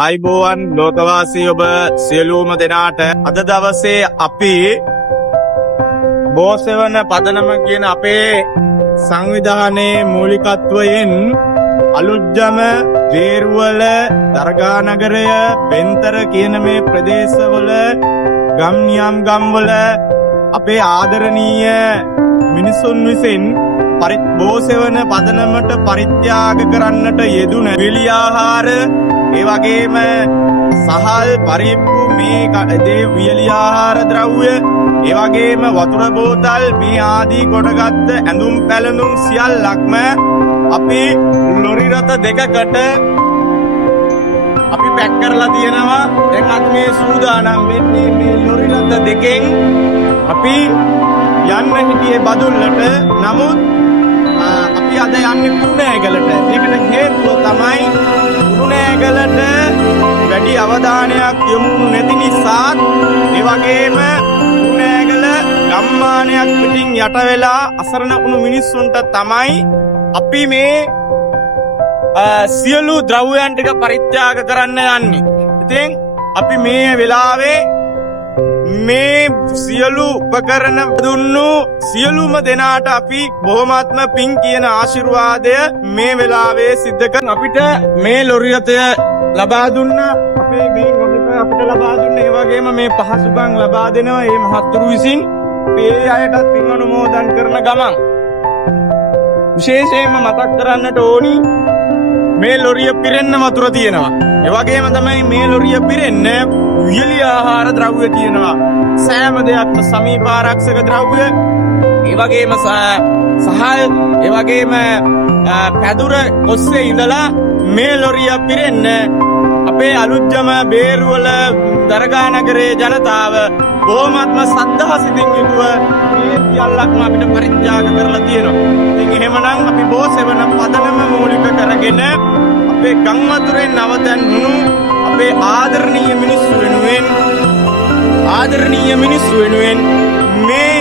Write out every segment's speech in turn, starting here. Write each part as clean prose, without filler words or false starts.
අයිබෝවන් ලෝකවාසී ඔබ සියලුම දෙනාට අද දවසේ අපි බෝසෙවන පදනම කියන අපේ සංවිධානයේ මූලිකත්වයෙන් අලුත්ජම වේරුවල දරගානගරය වෙන්තර කියන මේ ප්‍රදේශවල ගම්නියම් ගම්වල අපේ ආදරණීය මිනිසුන් විසින් බෝසෙවන පදනමට පරිත්‍යාග කරන්නට යෙදුන විලි ආහාර ඒ වගේම සහල් පරිප්පු මේ වියලි ආහාර ද්‍රව්‍ය ඒ වගේම වතුර බෝතල් මේ ආදී කොටගත් ඇඳුම් පැළඳුම් සියල්ලක්ම අපි ලොරි රථ දෙකකට අපි පැක් කරලා තියෙනවා. දැන් අද මේ සූදානම් වෙන්නේ මේ ලොරි රථ දෙකෙන් අපි යන්න හිටියේ බදුල්ලට. නමුත් අපි අද යන්නේ කුරුණෑගලට. ඒකට හේතුව තමයි කුරුණෑගලට වැඩි අවධානයක් යොමු නැති නිසා, ඒ වගේම කුරුණෑගල ගම්මානයක් පිටින් යට වෙලා අසරණ වුණු මිනිස්සුන්ට තමයි අපි මේ සියලු ද්‍රව්‍යයන් ටික පරිත්‍යාග කරන්න යන්නේ. ඉතින් අපි මේ වෙලාවේ මේ සියලු උපකරණ දුන්නු සියලුම දෙනාට අපි බොහොමත්ම පින් කියන ආශිර්වාදය මේ වෙලාවේ සිද්ධ කරන අපිට මේ ලොරි රථය ලබා දුන්න අපේ මේ වගක අපිට ලබා දුන්න ඒ වගේම මේ පහසුකම් ලබා දෙනවා මේ මහත්තුරු විසින් මේ අයටත් පින් අනුමෝදන් කරන ගමන් විශේෂයෙන්ම මතක් කරන්නට ඕනි මේ ලොරිය පිරෙන්න වතුර තියෙනවා. ඒ වගේම තමයි මේ ලොරිය පිරෙන්න වියලි ආහාර ද්‍රව්‍ය තියෙනවා. සෑම දෙයක්ම සමීප ආරක්ෂක ද්‍රව්‍ය, ඒ වගේම සහල්, ඒ වගේම පැදුර ඔස්සේ ඉඳලා මේ ලොරිය පිරෙන්න අපේ අලුත්ජම බේරුවල දරගානගරේ ජනතාව බොහොමත්ම සද්ධාසිතින් යුතුව මේ සියල්ලක්ම අපිට පරිත්‍යාග කරලා තියෙනවා. ඉතින් එහෙමනම් අපි බෝසෙවන පදනම මූලික කරගෙන අපේ ගම් වතුරෙන් නවතන් වුණු අපේ ආදරණීය මිනිස්සු වෙනුවෙන් මේ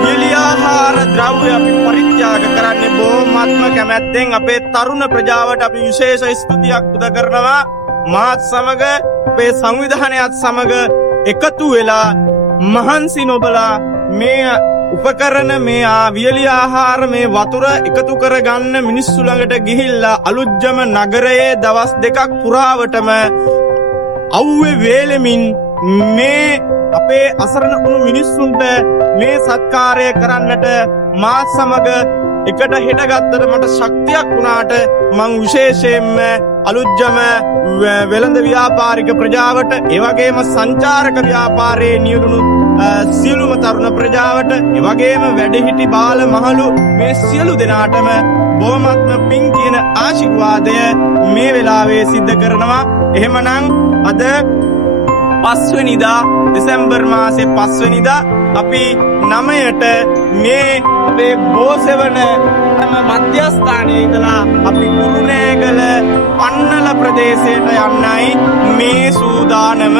වියලි ආහාර ද්‍රව්‍ය අපි පරිත්‍යාග කරන්නේ බොහොමත්ම කැමැත්තෙන්. අපේ තරුණ ප්‍රජාවට අපි විශේෂ ස්තුතියක් පුද කරනවා. මාත් සමග අපේ සංවිධානයත් සමග එකතු වෙලා මහන්සි නොබලා මේ උපකරණ මේ වියලි ආහාර මේ වතුර එකතු කරගන්න මිනිස්සු ළඟට ගිහිල්ලා අලුත්ජම නගරයේ දවස් දෙකක් පුරාවටම අවුවේ වේලෙමින් මේ අපේ අසරණ වුණු මිනිස්සුන්ට මේ සත්කාරය කරන්නට මා සමග එකට හෙටගත්තට මට ශක්තියක් වුණාට මං විශේෂයෙන්ම අලුත්ජම වෙළඳ ව්‍යාපාරික ප්‍රජාවට, ඒ වගේම සංචාරක ව්‍යාපාරයේ නියුණු සියලුම තරුණ ප්‍රජාවට, ඒ වගේම වැඩිහිටි බාල මහලු මේ සියලු දෙනාටම බොහොමත්ම පින් කියන ආශිර්වාදය මේ වෙලාවේ සිද්ධ කරනවා. එහෙමනම් අද 5 වෙනිදා දෙසැම්බර් මාසේ 5 වෙනිදා අපි 9ට මේ අපේ බෝසෙවන මධ්‍යස්ථානයේ ඉඳලා අපි කුරුණෑගල පන්නල ප්‍රදේශයට යන්නයි මේ සූදානම.